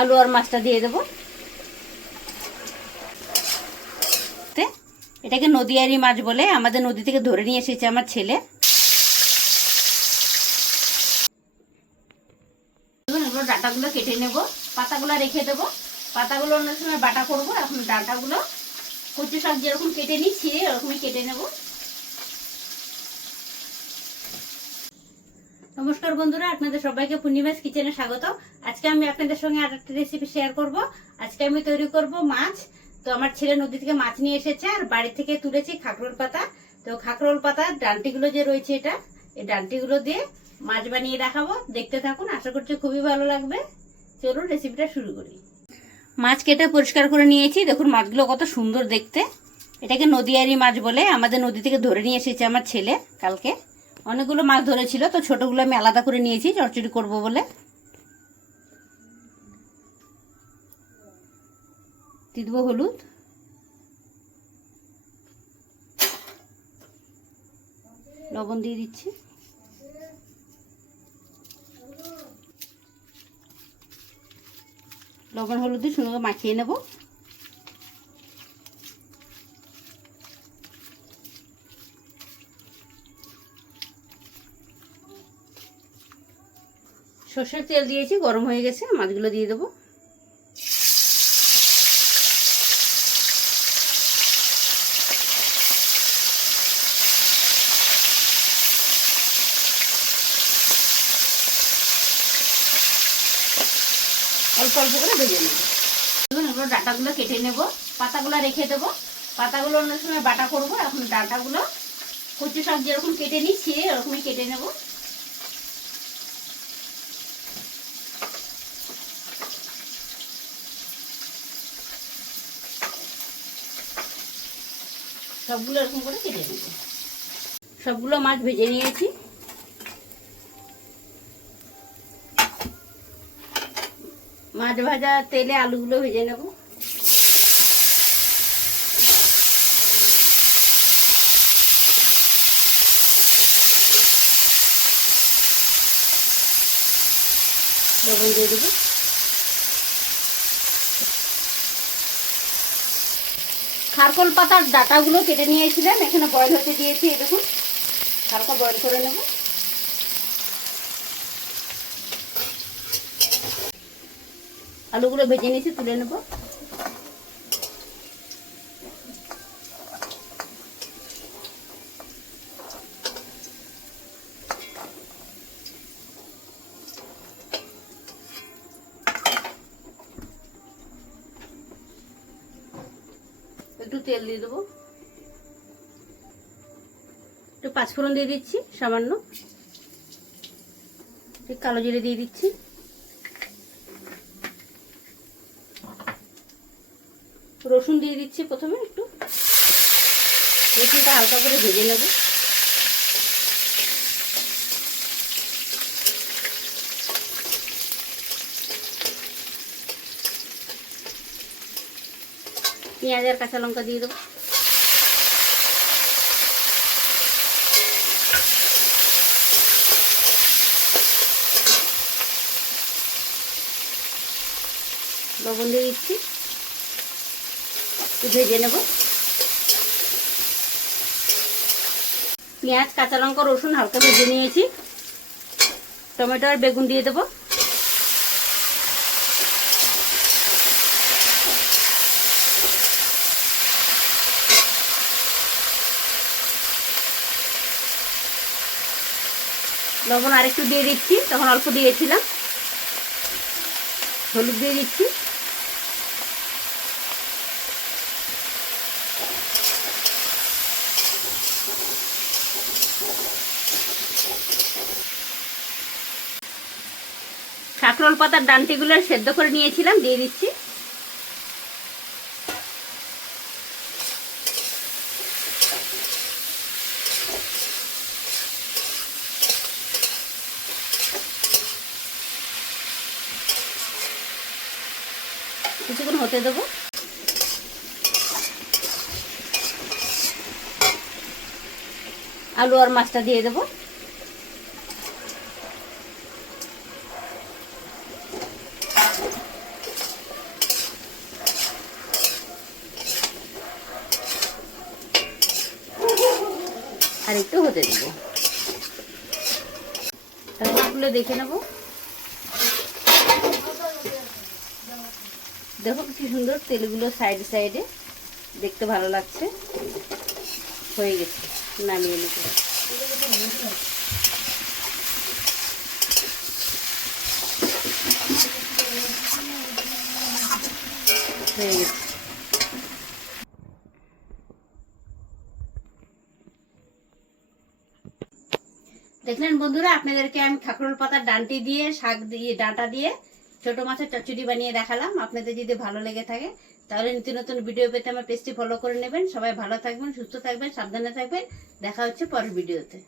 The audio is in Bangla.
আলু আর মাছটা দিয়ে দেবো। এটাকে নদীয়ারি মাছ বলে, আমাদের নদী থেকে ধরে নিয়ে এসেছে আমার ছেলে। এগুলো ডাঁটাগুলো কেটে নেব, পাতাগুলো রেখে দেবো। পাতাগুলো অন্য সময় বাটা করবো, এখন ডাঁটাগুলো কচু শাক যেরকম কেটে নিই ছিঁড়ে ওরকমই কেটে নেব। নমস্কার বন্ধুরা, আপনাদের সবাইকে পূর্ণিমাস কিচেনে স্বাগত। আজকে আমি আপনাদের সঙ্গে আর একটা রেসিপি শেয়ার করব। আজকে আমি তৈরি করব মাছ। তো আমার ছেলে নদী থেকে মাছ নিয়ে এসেছে, আর বাড়ি থেকে তুলেছি খাকরোল পাতা। তো খাকরোল পাতার ডান্টিগুলো যে রয়েছে এই ডান্টিগুলো দিয়ে মাছ বানিয়ে দেখাবো। দেখতে থাকুন, আশা করছি খুবই ভালো লাগবে। চলুন রেসিপিটা শুরু করি। মাছ কেটে পরিষ্কার করে নিয়েছি, দেখুন মাছগুলো কত সুন্দর দেখতে। এটাকে নদীয়ারি মাছ বলে, আমাদের নদী থেকে ধরে নিয়ে এসেছে আমার ছেলে কালকে। অনেকগুলো মাছ ধরেছিল, তো ছোটগুলো আমি আলাদা করে নিয়েছি চচ্চড়ি করব বলে। দিয়ে দেবো হলুদ, লবণ দিয়ে দিচ্ছি, লবণ হলুদ দিয়ে সুন্দর মাখিয়ে নেব। সর্ষের তেল দিয়েছি, গরম হয়ে গেছে, মাছগুলো দিয়ে দেবো। অল্প অল্প করে ভেজে নেব। এগুলো ডাঁটাগুলো কেটে নেব, পাতাগুলো রেখে দেবো। পাতাগুলো অন্য সময় বাটা করবো, এখন ডাঁটাগুলো কচু শাক যেরকম কেটে নিই ছিঁড়ে ওরকমই কেটে নেব। সবগুলো এরকম করে কেটে নেব। সবগুলো মাছ ভেজে নিয়েছি। মাছ ভাজা তেলে আলুগুলো ভেজে নেব। লবণ দিয়ে দেবো। খারকোল পাতার ডাঁটাগুলো কেটে নিয়েছিলাম, এখানে বয়েল হতে দিয়েছি। এই দেখুন, হালকা বয়েল করে নেব। আলুগুলো ভেজে নিয়েছি, তুলে নেব। একটু তেল দিয়ে দেবো, একটু পাঁচফোড়ন দিয়ে দিচ্ছি সামান্য, কালো জিরে দিয়ে দিচ্ছি, রসুন দিয়ে দিচ্ছি। প্রথমে একটু রসুনটা হালকা করে ভেজে নেব। পেঁয়াজ আর কাঁচা লঙ্কা দিয়ে দেবো। লবণ দিয়ে দিচ্ছি, একটু ভেজে নেব। পেঁয়াজ কাঁচা লঙ্কা রসুন হালকা ভেজে নিয়েছি। টমেটো আর বেগুন দিয়ে দেবো। লবণ আরেকটু দিয়ে দিচ্ছি, তখন অল্প দিয়েছিলাম। হলুদ দিয়ে দিচ্ছি, কাঁকরোল পাতার ডান্টিগুলো সেদ্ধ করে নিয়েছিলাম, দিয়ে দিচ্ছি। কিছুক্ষণ হতে দেবো। আলু আর মাছটা দিয়ে দেবো। আর একটু হতে দেব। রান্নাগুলো দেখে নেব। দেখো কি সুন্দর তেলগুলো সাইডে সাইডে, দেখতে ভালো লাগছে। হয়ে গেছে, নামিয়ে নেব। হয়ে গেছে। দেখলেন বন্ধুরা, আপনাদেরকে আমি খাকরোল পাতার ডান্টি দিয়ে, শাক দিয়ে, ডাঁটা দিয়ে ছোট মাছের চচ্চড়ি বানিয়ে দেখালাম। আপনাদের যদি ভালো লেগে থাকে তাহলে নিত্য নতুন ভিডিও পেতে আমার পেজটি ফলো করে নেবেন। সবাই ভালো থাকবেন, সুস্থ থাকবেন, সাবধানে থাকবেন। দেখা হচ্ছে পরের ভিডিওতে।